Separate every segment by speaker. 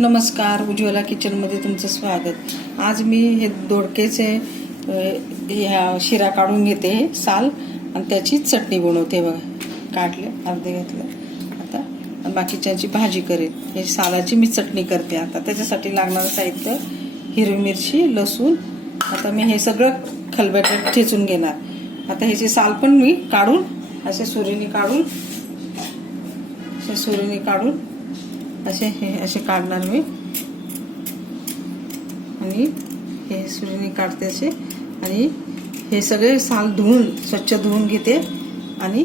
Speaker 1: नमस्कार उज्ज्वला किचनमध्ये तुमचं स्वागत. आज मी हे दोडकेचे ह्या शिरा काढून घेते हे साल आणि त्याची चटणी बनवते बघा. काढले अर्धे घेतलं. आता बाकीच्याची भाजी करेन हे सालाची मी चटणी करते आता. त्याच्यासाठी लागणारं साहित्य हिरवी मिरची लसूण. आता मी हे सगळं खलबत्यात ठेचून घेणार. आता ह्याचे साल पण मी काढून असे सुरीने काढून असे सुरीने काढून असे हे असे काढणार मी. आणि हे सुरीने काढते असे. आणि हे सगळे साल धुवून स्वच्छ धुवून घेते. आणि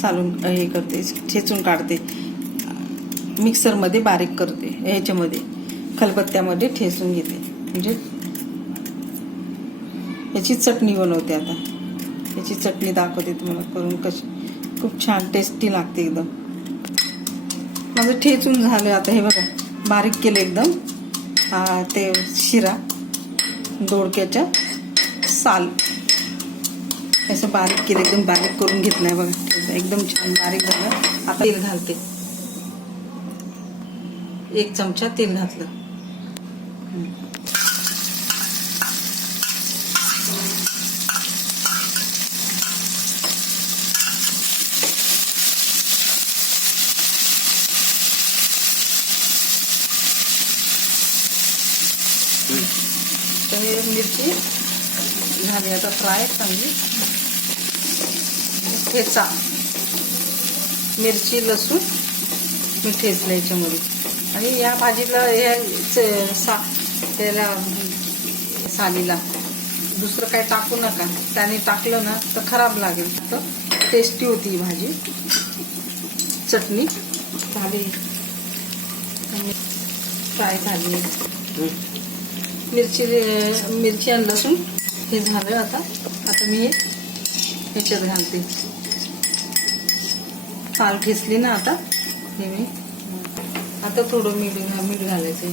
Speaker 1: सालून हे करते ठेचून काढते. मिक्सरमध्ये बारीक करते ह्याच्यामध्ये खलबत्त्यामध्ये ठेचून घेते. म्हणजे याची चटणी बनवते आता. याची चटणी दाखवते तुम्हाला करून कशी. खूप छान टेस्टी लागते एकदम. माझं ठेचून झालं आता हे बघा. बारीक केलं एकदम. ते शिरा दोडक्याच्या साल. असं बारीक केलं एकदम बारीक करून घेतलंय बघा. एकदम छान बारीक झालं. आता तेल घालते. एक चमचा तेल घातलं. तर हे मिरची झाली आता फ्राय चांगली. ठेचा. मिरची लसूण मी ठेचलं याच्यामध्ये. आणि या भाजीला या सा त्याला सालीला. दुसरं काय टाकू नका. त्याने टाकलं ना तर खराब लागेल. तर टेस्टी होती ही भाजी. चटणी झाली. फ्राय झाली. मिरची मिरची आणि लसूण हे झालं आता. आता मी ह्याच्यात घालते. साल ठेचली ना आता हे मी. आता थोडं मीठ मीठ घालायचं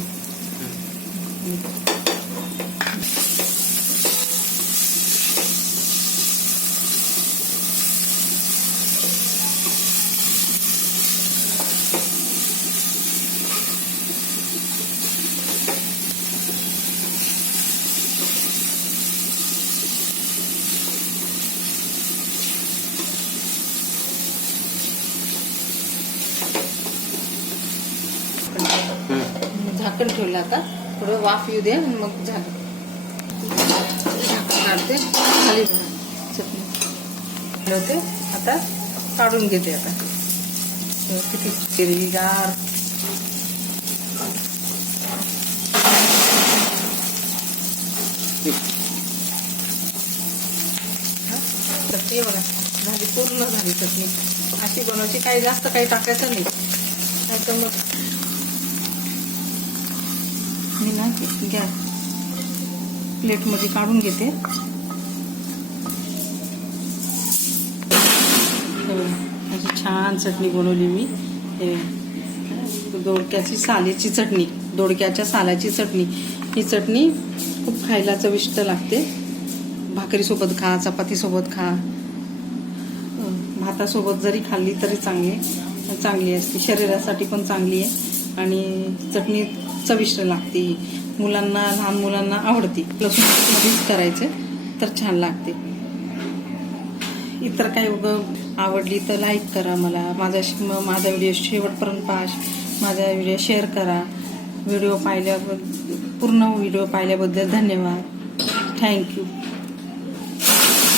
Speaker 1: झाकण ठेवलं आता. थोडं वाफ येऊ द्या आणि मग झालं झाकण काढते. खाली चटणी. ठेवते आता काढून घेते आता. किती हिरवीगार चटणी बघा. झाली पूर्ण झाली चटणी. अशी बनवायची. काही जास्त काही टाकायचं नाही. नाही तर मग मी ना गॅस प्लेटमध्ये काढून घेते. हे अशी छान चटणी बनवली मी. दोडक्याची साल्याची चटणी दोडक्याच्या सालाची चटणी. ही चटणी खूप खायला चविष्ट लागते. भाकरीसोबत खा चपातीसोबत खा. भातासोबत जरी खाल्ली तरी चांगली चांगली असते. शरीरासाठी पण चांगली आहे. आणि चटणी चविष्ट लागते. मुलांना लहान मुलांना आवडते. लसूण मध्येच करायचं तर छान लागते. इतर काही उग आवडली तर लाईक करा मला. माझा माझा व्हिडिओ शेवटपर्यंत पहा. माझा व्हिडिओ शेअर करा. व्हिडिओ पाहिल्याबद्दल पूर्ण व्हिडिओ पाहिल्याबद्दल धन्यवाद. थँक्यू